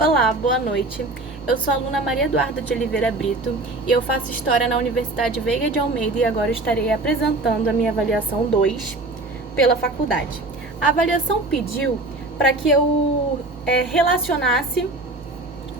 Olá, boa noite. Eu sou a aluna Maria Eduarda de Oliveira Brito e eu faço História na Universidade Veiga de Almeida e agora estarei apresentando a minha avaliação 2 pela faculdade. A avaliação pediu para que eu relacionasse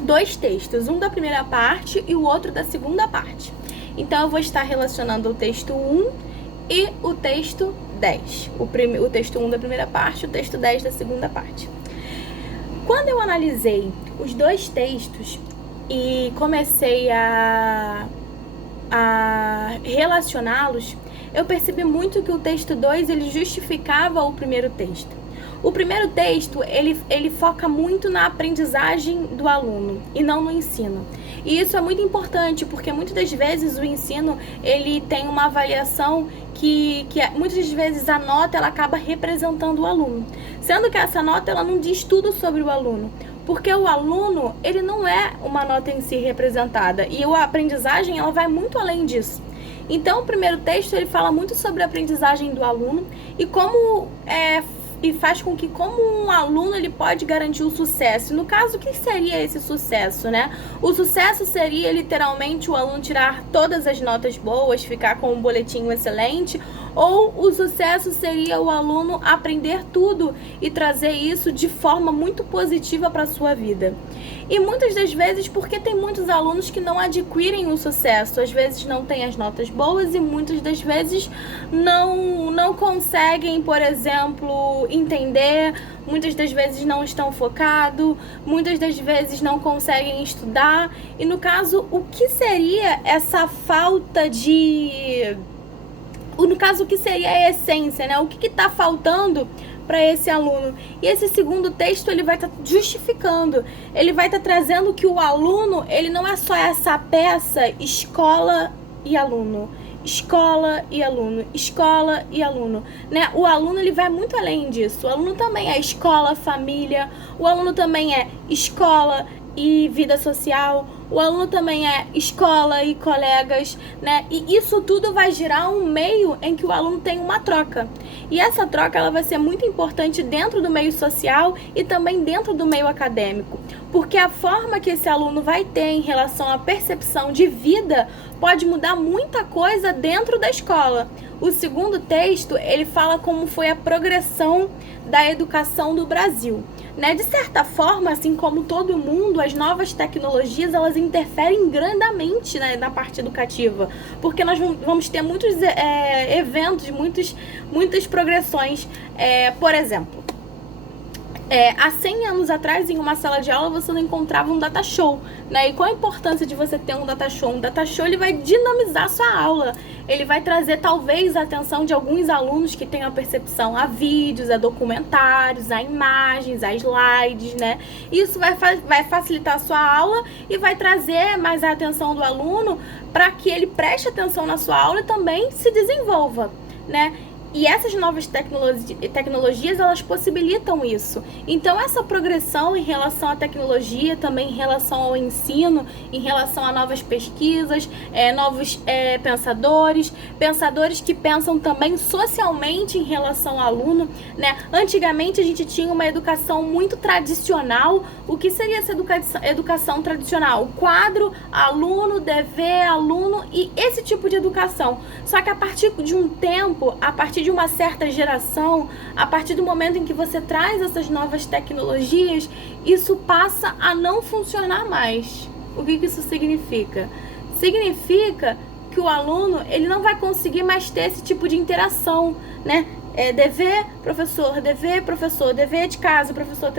dois textos, um da primeira parte e o outro da segunda parte. Então eu vou estar relacionando o texto 1 e o texto 10. O texto 1 da primeira parte e o texto 10 da segunda parte. Quando eu analisei os dois textos e comecei a relacioná-los, eu percebi muito que o texto 2 ele justificava o primeiro texto. O primeiro texto ele foca muito na aprendizagem do aluno e não no ensino. E isso é muito importante porque muitas das vezes o ensino ele tem uma avaliação que muitas das vezes a nota ela acaba representando o aluno, sendo que essa nota ela não diz tudo sobre o aluno, porque o aluno ele não é uma nota em si representada e a aprendizagem ela vai muito além disso. Então o primeiro texto ele fala muito sobre a aprendizagem do aluno e como e faz com que como um aluno ele pode garantir o sucesso. No caso, o que seria esse sucesso, né? O sucesso seria literalmente o aluno tirar todas as notas boas, ficar com um boletim excelente, ou o sucesso seria o aluno aprender tudo e trazer isso de forma muito positiva para a sua vida. E muitas das vezes, porque tem muitos alunos que não adquirem o sucesso, às vezes não têm as notas boas e muitas das vezes não conseguem, por exemplo, entender, muitas das vezes não estão focados, muitas das vezes não conseguem estudar. E no caso, o que seria essa falta de... No caso, o que seria a essência, né? O que está faltando para esse aluno? E esse segundo texto ele vai estar justificando, ele vai estar trazendo que o aluno ele não é só essa peça escola e aluno, escola e aluno, escola e aluno, né? O aluno ele vai muito além disso. O aluno também é escola, família. O aluno também é escola e vida social. O aluno também é escola e colegas, né? E isso tudo vai gerar um meio em que o aluno tem uma troca. E essa troca ela vai ser muito importante dentro do meio social e também dentro do meio acadêmico. Porque a forma que esse aluno vai ter em relação à percepção de vida pode mudar muita coisa dentro da escola. O segundo texto, ele fala como foi a progressão da educação do Brasil. Né? De certa forma, assim como todo mundo, as novas tecnologias elas interferem grandemente, né, na parte educativa, porque nós vamos ter muitos eventos, muitas progressões. Por exemplo, há 100 anos atrás, em uma sala de aula, você não encontrava um data show, né? E qual a importância de você ter um data show? Um data show ele vai dinamizar a sua aula, ele vai trazer talvez a atenção de alguns alunos que tenham a percepção a vídeos, a documentários, a imagens, a slides, né? Isso vai facilitar a sua aula e vai trazer mais a atenção do aluno para que ele preste atenção na sua aula e também se desenvolva, né? E essas novas tecnologias, elas possibilitam isso. Então, essa progressão em relação à tecnologia, também em relação ao ensino, em relação a novas pesquisas, novos pensadores que pensam também socialmente em relação ao aluno, né? Antigamente, a gente tinha uma educação muito tradicional. O que seria essa educação tradicional? Quadro, aluno, dever, aluno e esse tipo de educação. Só que a partir de um tempo, a partir de uma certa geração, a partir do momento em que você traz essas novas tecnologias, isso passa a não funcionar mais. O que isso significa? Significa que o aluno ele não vai conseguir mais ter esse tipo de interação, né? Dever, professor, dever de casa, professor.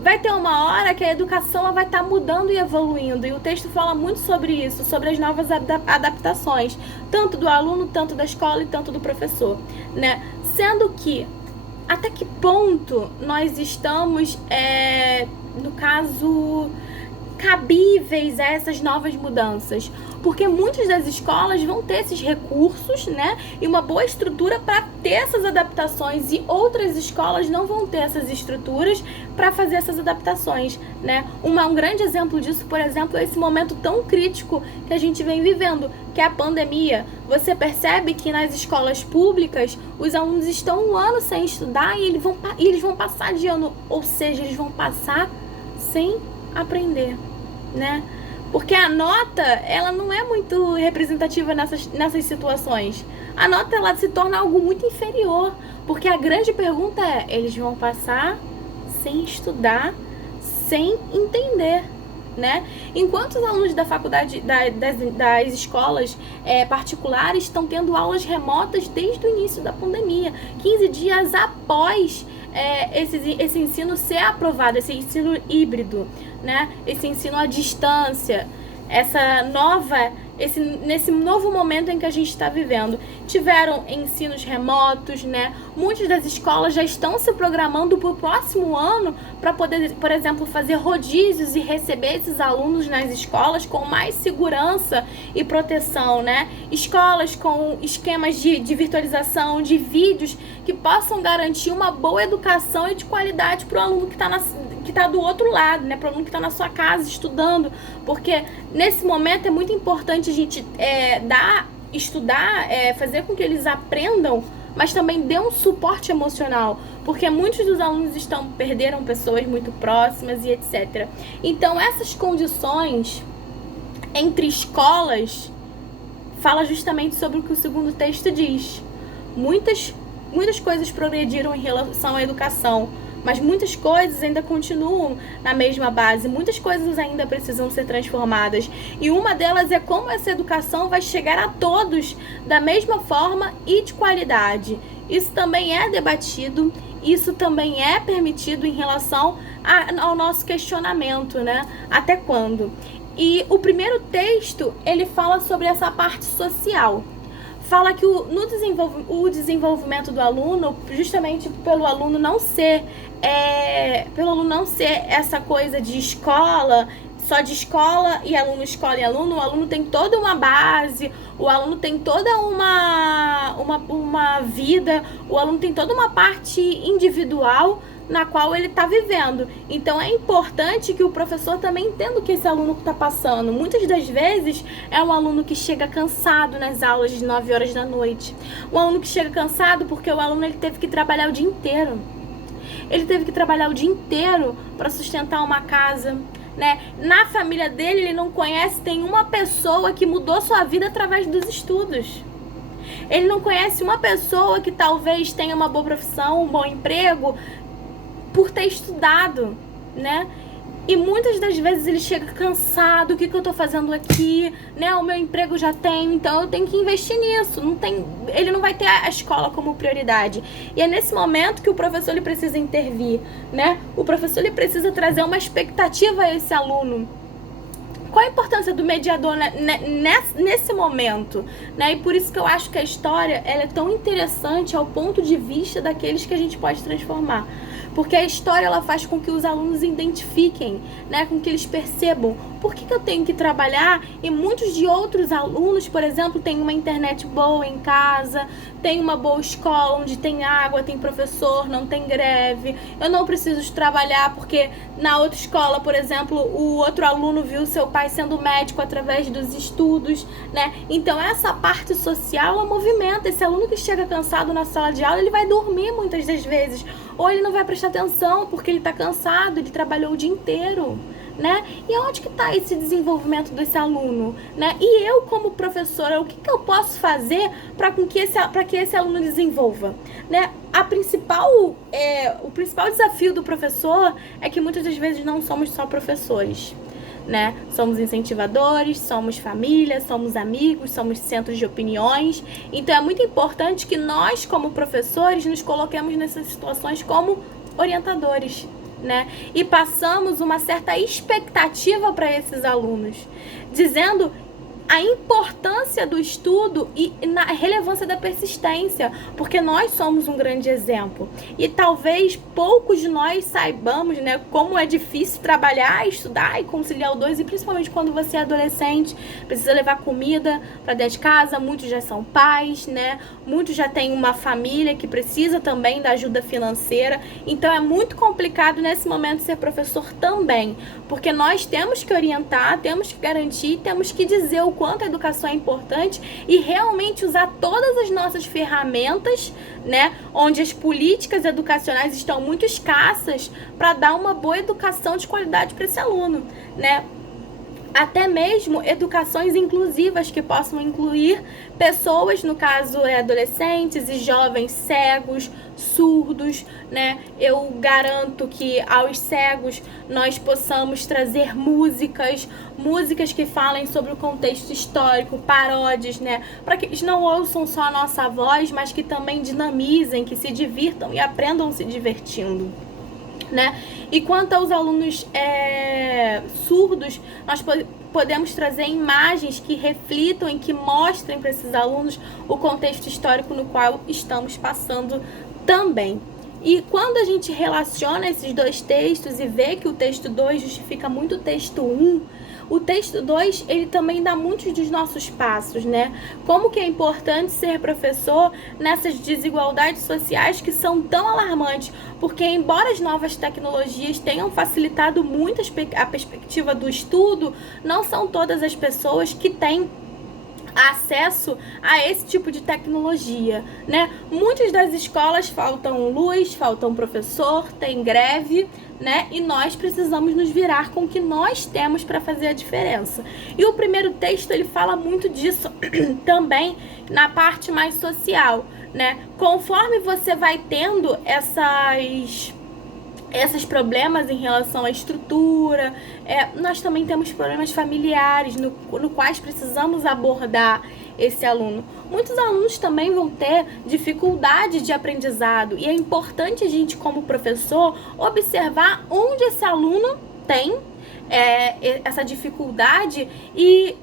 Vai ter uma hora que a educação ela vai estar mudando e evoluindo, e o texto fala muito sobre isso, sobre as novas adaptações, tanto do aluno, tanto da escola e tanto do professor, né? Sendo que, até que ponto nós estamos, no caso, cabíveis a essas novas mudanças? Porque muitas das escolas vão ter esses recursos, né, e uma boa estrutura para ter essas adaptações, e outras escolas não vão ter essas estruturas para fazer essas adaptações, né? Um grande exemplo disso, por exemplo, é esse momento tão crítico que a gente vem vivendo, que é a pandemia. Você percebe que nas escolas públicas os alunos estão um ano sem estudar e eles vão passar de ano, ou seja, eles vão passar sem aprender, né? Porque a nota, ela não é muito representativa nessas situações. A nota, ela se torna algo muito inferior. Porque a grande pergunta é, eles vão passar sem estudar, sem entender, né? Enquanto os alunos da faculdade, das escolas particulares estão tendo aulas remotas desde o início da pandemia, 15 dias após esse ensino ser aprovado, esse ensino híbrido, né? Esse ensino à distância, nesse novo momento em que a gente está vivendo. Tiveram ensinos remotos, né? Muitas das escolas já estão se programando para o próximo ano para poder, por exemplo, fazer rodízios e receber esses alunos nas escolas com mais segurança e proteção, né? Escolas com esquemas de virtualização, de vídeos que possam garantir uma boa educação e de qualidade para o aluno que está do outro lado, né? Para o aluno que está na sua casa estudando, porque nesse momento é muito importante a gente estudar, fazer com que eles aprendam, mas também dê um suporte emocional, porque muitos dos alunos perderam pessoas muito próximas e etc. Então essas condições entre escolas fala justamente sobre o que o segundo texto diz. Muitas coisas progrediram em relação à educação, mas muitas coisas ainda continuam na mesma base, muitas coisas ainda precisam ser transformadas. E uma delas é como essa educação vai chegar a todos da mesma forma e de qualidade. Isso também é debatido, isso também é permitido em relação ao nosso questionamento, né? Até quando? E o primeiro texto, ele fala sobre essa parte social. Fala que o desenvolvimento do aluno, justamente pelo aluno não ser essa coisa de escola, só de escola e aluno, o aluno tem toda uma base, o aluno tem toda uma vida, o aluno tem toda uma parte individual na qual ele está vivendo. Então é importante que o professor também entenda o que esse aluno está passando. Muitas das vezes é um aluno que chega cansado nas aulas de 9 horas da noite. Um aluno que chega cansado porque o aluno ele teve que trabalhar o dia inteiro. Ele teve que trabalhar o dia inteiro para sustentar uma casa, né? Na família dele, ele não conhece nenhuma pessoa que mudou sua vida através dos estudos. Ele não conhece uma pessoa que talvez tenha uma boa profissão, um bom emprego, por ter estudado, né? E muitas das vezes ele chega cansado, o que eu tô fazendo aqui, né? O meu emprego já tenho, então eu tenho que investir nisso. Ele não vai ter a escola como prioridade. E é nesse momento que o professor ele precisa intervir, né? O professor ele precisa trazer uma expectativa a esse aluno. Qual a importância do mediador nesse momento, né? E por isso que eu acho que a história ela é tão interessante ao ponto de vista daqueles que a gente pode transformar. Porque a história ela faz com que os alunos identifiquem, né? Com que eles percebam por que eu tenho que trabalhar e muitos de outros alunos, por exemplo, têm uma internet boa em casa, tem uma boa escola onde tem água, tem professor, não tem greve. Eu não preciso trabalhar porque na outra escola, por exemplo, o outro aluno viu seu pai sendo médico através dos estudos, né? Então essa parte social ela movimenta. Esse aluno que chega cansado na sala de aula, ele vai dormir muitas das vezes. Ou ele não vai prestar atenção porque ele está cansado, ele trabalhou o dia inteiro, né? E onde que está esse desenvolvimento desse aluno, né? E eu como professora, o que eu posso fazer para que esse aluno desenvolva, né? O principal desafio do professor é que muitas das vezes não somos só professores, né? Somos incentivadores, somos família, somos amigos, somos centros de opiniões. Então é muito importante que nós, como professores, nos coloquemos nessas situações como orientadores, né? E passamos uma certa expectativa para esses alunos, dizendo a importância do estudo e na relevância da persistência, porque nós somos um grande exemplo. E talvez poucos de nós saibamos, né, como é difícil trabalhar, estudar e conciliar os dois, e principalmente quando você é adolescente, precisa levar comida para dentro de casa, muitos já são pais, né? Muitos já têm uma família que precisa também da ajuda financeira. Então é muito complicado nesse momento ser professor também, porque nós temos que orientar, temos que garantir, temos que dizer o o quanto a educação é importante e realmente usar todas as nossas ferramentas, né, onde as políticas educacionais estão muito escassas, para dar uma boa educação de qualidade para esse aluno, né? Até mesmo educações inclusivas que possam incluir pessoas, no caso adolescentes e jovens cegos, surdos, né? Eu garanto que aos cegos nós possamos trazer músicas que falem sobre o contexto histórico, paródias, né? Para que eles não ouçam só a nossa voz, mas que também dinamizem, que se divirtam e aprendam se divertindo, né? E quanto aos alunos surdos, nós podemos trazer imagens que reflitam e que mostrem para esses alunos o contexto histórico no qual estamos passando também. E quando a gente relaciona esses dois textos e vê que o texto 2 justifica muito o texto 1, o texto 2, ele também dá muitos dos nossos passos, né? Como que é importante ser professor nessas desigualdades sociais que são tão alarmantes, porque embora as novas tecnologias tenham facilitado muito a perspectiva do estudo, não são todas as pessoas que têm acesso a esse tipo de tecnologia, né? Muitas das escolas faltam luz, faltam professor, tem greve, né? E nós precisamos nos virar com o que nós temos para fazer a diferença. E o primeiro texto, ele fala muito disso também na parte mais social, né? Conforme você vai tendo esses problemas em relação à estrutura, nós também temos problemas familiares no quais precisamos abordar esse aluno. Muitos alunos também vão ter dificuldade de aprendizado e é importante a gente, como professor, observar onde esse aluno tem essa dificuldade e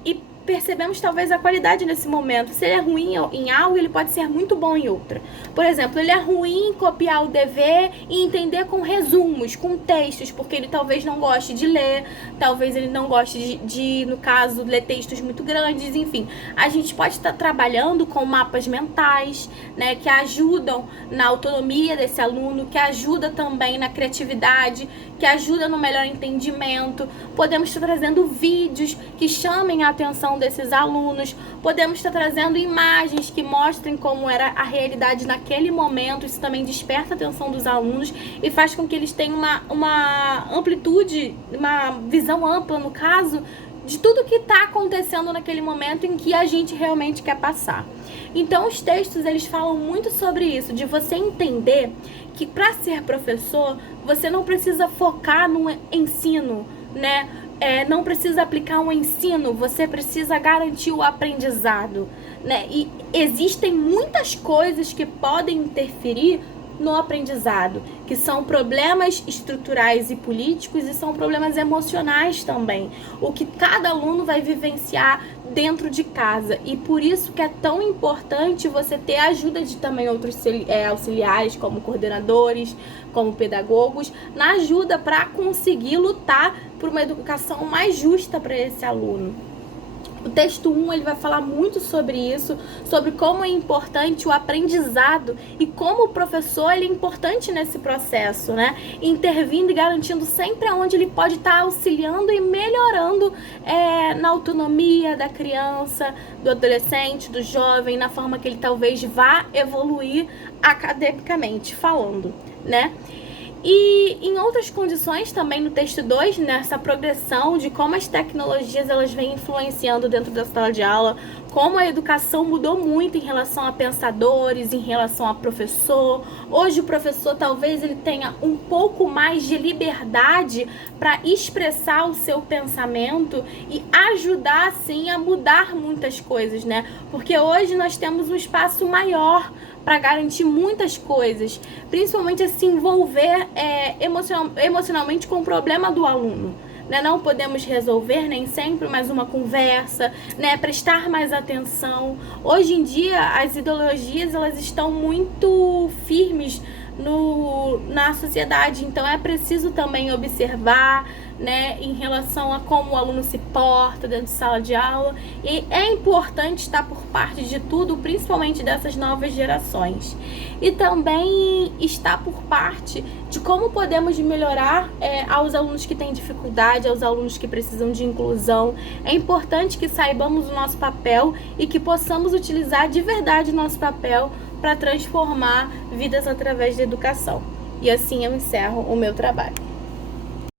percebemos talvez a qualidade nesse momento. Se ele é ruim em algo, ele pode ser muito bom em outra. Por exemplo, ele é ruim em copiar o dever e entender com resumos, com textos, porque ele talvez não goste de ler, talvez ele não goste de no caso, ler textos muito grandes, enfim. A gente pode estar trabalhando com mapas mentais, né, que ajudam na autonomia desse aluno, que ajuda também na criatividade, que ajuda no melhor entendimento. Podemos estar trazendo vídeos que chamem a atenção desses alunos, podemos estar trazendo imagens que mostrem como era a realidade naquele momento. Isso também desperta a atenção dos alunos e faz com que eles tenham uma amplitude, uma visão ampla, no caso, de tudo que está acontecendo naquele momento em que a gente realmente quer passar. Então, os textos, eles falam muito sobre isso, de você entender que para ser professor, você não precisa focar no ensino, né? Não precisa aplicar um ensino, você precisa garantir o aprendizado, né? E existem muitas coisas que podem interferir no aprendizado, que são problemas estruturais e políticos e são problemas emocionais também, o que cada aluno vai vivenciar dentro de casa. E por isso que é tão importante você ter a ajuda de também outros auxiliares, como coordenadores, como pedagogos, na ajuda para conseguir lutar por uma educação mais justa para esse aluno. O texto 1, ele vai falar muito sobre isso, sobre como é importante o aprendizado e como o professor, ele é importante nesse processo, né? Intervindo e garantindo sempre aonde ele pode estar auxiliando e melhorando na autonomia da criança, do adolescente, do jovem, na forma que ele talvez vá evoluir academicamente falando, né? E em outras condições também no texto 2, nessa progressão de como as tecnologias elas vêm influenciando dentro da sala de aula, como a educação mudou muito em relação a pensadores, em relação a professor. Hoje o professor talvez ele tenha um pouco mais de liberdade para expressar o seu pensamento e ajudar assim a mudar muitas coisas, né? Porque hoje nós temos um espaço maior para garantir muitas coisas, principalmente a se envolver emocionalmente com o problema do aluno. Né? Não podemos resolver nem sempre, mas uma conversa, né? Prestar mais atenção. Hoje em dia, as ideologias elas estão muito firmes na sociedade, então é preciso também observar, né, em relação a como o aluno se porta dentro de sala de aula, e é importante estar por parte de tudo, principalmente dessas novas gerações. E também estar por parte de como podemos melhorar aos alunos que têm dificuldade, aos alunos que precisam de inclusão. É importante que saibamos o nosso papel e que possamos utilizar de verdade o nosso papel para transformar vidas através da educação. E assim eu encerro o meu trabalho.